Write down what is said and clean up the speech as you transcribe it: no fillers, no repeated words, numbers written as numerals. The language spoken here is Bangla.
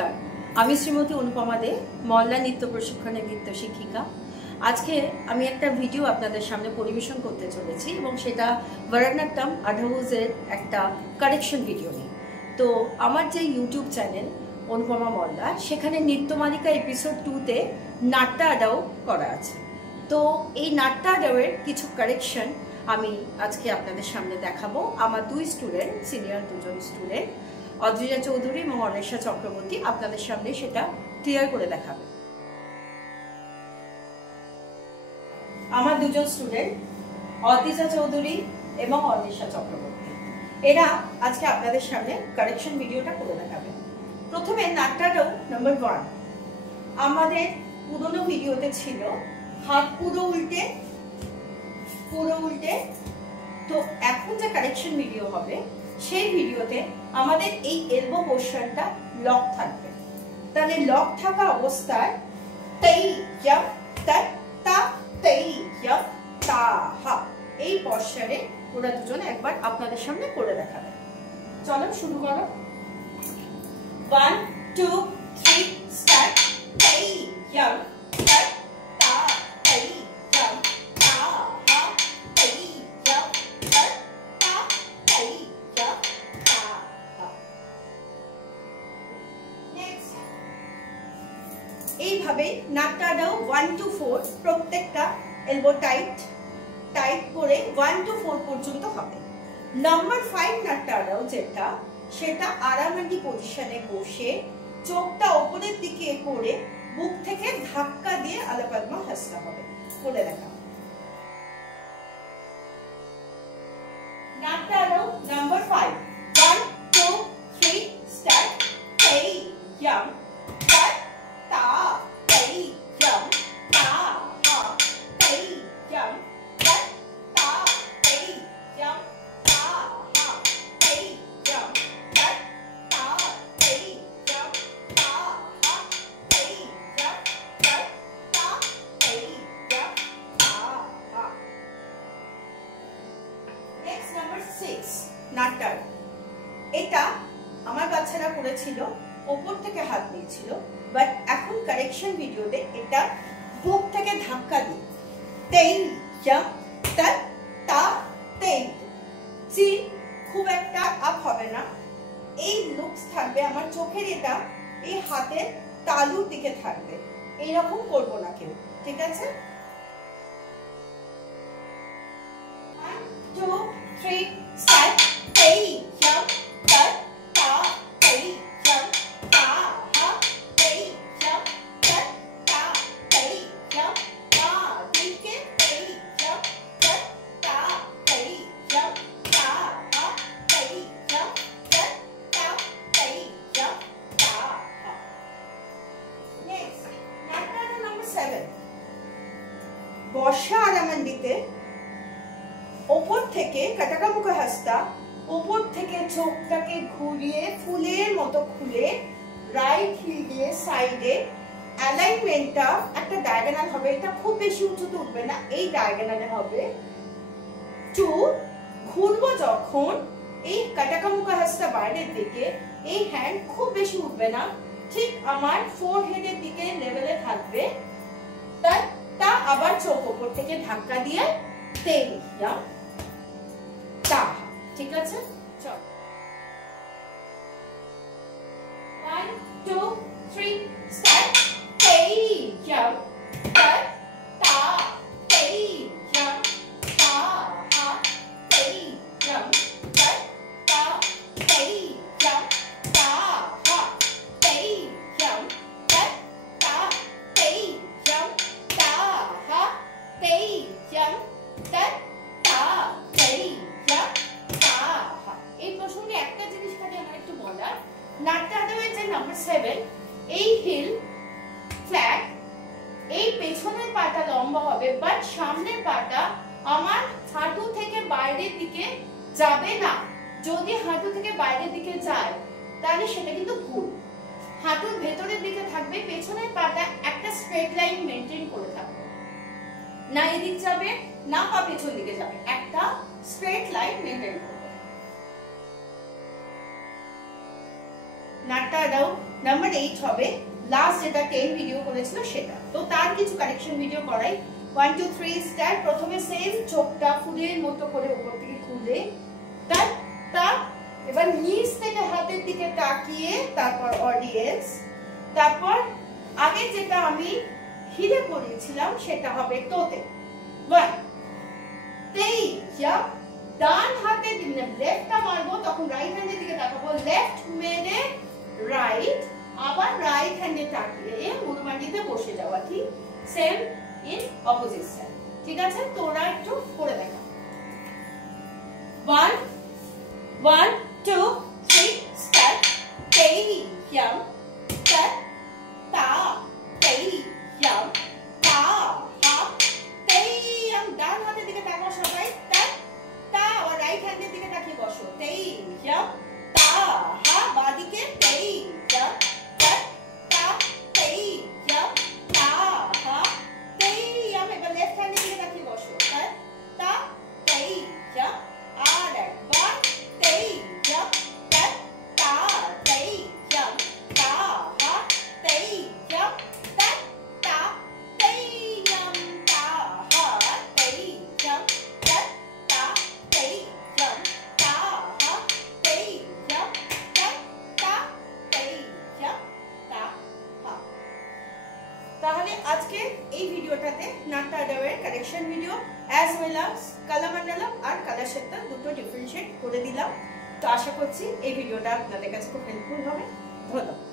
নমস্কার, আমি শ্রীমতী অনুপমা দে, মল্লা নৃত্য প্রশিক্ষণের নৃত্য শিক্ষিকা। আজকে আমি একটা ভিডিও আপনাদের সামনে পরিবেশন করতে চলেছি এবং সেটা ভারতনাট্যম আঢাউজের একটা কারেকশন ভিডিও নিয়ে। তো আমার যে ইউটিউব চ্যানেল অনুপমা মল্লা, সেখানে নৃত্যমালিকা এপিসোড 2-তে নাট্য আডাও করা আছে। তো এই নাট্য আডাওয়ের কিছু কারেকশন আমি আজকে আপনাদের সামনে দেখাবো। আমার দুই স্টুডেন্ট, সিনিয়র দুজন স্টুডেন্ট, অদ্রিজা চৌধুরী এবং অনিশা চক্রবর্তী, আপনাদের সামনে সেটা ক্লিয়ার করে দেখাবে। আমার দুজন স্টুডেন্ট অদ্রিজা চৌধুরী এবং অনিশা চক্রবর্তী, এরা আজকে আপনাদের সামনে কারেকশন ভিডিওটা করে দেখাবে। প্রথমে নাট্যটাও নাম্বার 1 আমাদের পুরনো ভিডিওতে ছিল হাত পুরো উল্টে। তো এখন যে কারেকশন ভিডিও হবে সেই ভিডিওতে আমাদের এই এলবো পোরশনটা লক থাকবে। তাহলে লক থাকা অবস্থায় তেই ইয়ম তা তা তেই ইয়ম তা হা, এই পোরশনে ওরা দুজন একবার আপনাদের সামনে করে দেখাবে। চলো শুরু করো। 1 2 3 স্টার্ট। তেই ইয়ম তা তা তেই ইয়ম তা হা, তেই ইয়ম তা তা তেই ইয়ম তা হা। নেক্সট এইভাবে নাট্য আডাও 1 to 4 প্রত্যেকটা এলবো টাইট করে 1 to 4 পর্যন্ত হবে। নাম্বার 5 নাট্য আডাও যেটা, সেটা আরামান্ডি পজিশনে বসে চোখটা উপরের দিকে করে বুক থেকে ধাক্কা দিয়ে আলাপদ্মা হাসতে হবে। করে দেখা। নাট্য আডাও নাম্বার 5 1 2 3 স্টার্ট। তেই ইয়ম তা তা তেই ইয়ম তা হা, তেই ইয়ম তা তা তেই ইয়ম তা হা, তেই ইয়ম তা তা তেই ইয়ম তা হা, তেই ইয়ম তা তা তেই ইয়ম তা হা। নেক্সট নাম্বার 6 নাট্য। এটা আমার বাচ্চারা করেছিল, উপর থেকে হাত দিয়েছিল, বাট এখন কারেকশন ভিডিওতে এটা বুক থেকে ধাক্কা দিয়ে তেই ইয়ম তা তা তেই। চিন খুব একটা আপ হবে না, এই লুকস থাকবে। আমার চোখের এটা এই হাতের তালুর দিকে থাকবে, এইরকম করবো না কেউ, ঠিক আছে? 1 2 3 স্টার্ট। তেই ইয়ম তা তা তেই ইয়ম তা হা, তেই ইয়ম তা তা তেই ইয়ম তা দিকে তেই ইয়ম তা তা তেই ইয়ম তা হা, তেই ইয়ম তা তা তেই ইয়ম তা হা। নেক্সট নাট্য নাম্বার 7 বর্ষা আরামান্ডিতে উপর থেকে কাটাকা মুখে হাসতা, উপর থেকে চোখটাকে ঘুরিয়ে ফুলের মতো খুলে রাইট হিল দিয়ে সাইডে অ্যালাইনমেন্টটা একটা ডায়াগোনাল হবে। এটা খুব বেশি উঁচুতে উঠবে না, এই ডায়াগোনালে হবে। 2 ঘুরবো যখন এই কাটাকা মুখে হাসতা বাইরের দিকে, এই হ্যান্ড খুব বেশি উঠবে না, ঠিক আমার ফোরহেডের দিকে লেভেলে থাকবে। তা আবার চোখ উপর থেকে ধাক্কা দিয়ে তেই ইয়ম তা, ঠিক আছে? চল 1 2 3 স্টার্ট। তেই ইয়ম তা তা তেই ইয়ম তা হা, তেই ইয়ম তা তা তেই ইয়ম তা হা, তেই ইয়ম তা তা তেই ইয়ম তা হা, তেই ইয়ম তা তা তেই ইয়ম তা হা। এই প্রসঙ্গে একটা জিনিস খালি আমার একটু বলার, নাট্য আডাওয়ের যে নাম্বার 7, এই হিল ফ্ল্যাট, এই পেছনের পাটা লম্বা হবে, বাট সামনের পাটা আমার হাঁটু থেকে বাইরের দিকে যাবে না। যদি হাঁটু থেকে বাইরের দিকে যায় তাহলে সেটা কিন্তু ভুল। হাঁটুর ভেতরের দিকে থাকবে, পেছনের পাটা একটা স্ট্রেট লাইন মেইনটেইন করে থাকবে, না এদিক যাবে না পা পেছন দিকে যাবে, একটা স্ট্রেট লাইন মেইনটেইন করবে। নাট্য আডাও নাম্বার 8 হবে লাস্ট যেটা 10 ভিডিও করেছিল সেটা। তো তার কিছু কারেকশন ভিডিও করাই। 1 2 3 স্টার্ট। প্রথমে সেম চোখটা ফুলের মতো করে উপর থেকে খুলে তা এবার নিচ থেকে হাতের দিকে তাকিয়ে তারপর অডিয়েন্স, তারপর আগে যেটা আমি হিরে করেছিলাম সেটা হবে তোতে। 1 তেই জাম্প, ডান হাতে দিলে লেফটটা মারবো তখন রাইট হ্যান্ডের দিকে তাকাবো, লেফট মেরে রাইট, আবার রাইট হ্যান্ডে তাকিয়ে মুড়মাটিতে বসে যাওয়া। ঠিক সেম ইন অপোজিট সাইড। ঠিক আছে, তোরা একটু করে দেখা। 1 1 2 3 স্টার্ট। তেই জাম্প তা তেই জাম্প তা হা তেই জাম্প। ডান হাতের দিকে তাকাও সবাই, তা আর রাইট হ্যান্ডের দিকে তাকিয়ে বসো। তেই জাম্প তা হা, বাদিকে তেই জাম্প তা তেই জাম্প তা হা তেই জাম্প। এবার লেফট হ্যান্ডের দিকে তাকিয়ে বসো, তা তেই জাম্প, আর একবার তেই জাম্প তা তেই জাম্প তা হা তেই জাম্প তা তেই জাম্প তা হা তেই জাম্প তা তেই জাম্প তা হা তেই জাম্প তা তেই জাম্প তা হা। তাহলে আজকে এই ভিডিওটাতে নাট্যাডাওয়ের correction video as well as Kalamandalam আর কালাশেত্তা দুটো ডিফারেন্সিয়েট করে দিলাম। তো আশা করছি এই ভিডিওটা আপনাদের কাছে খুব হেল্পফুল হবে। ধন্যবাদ।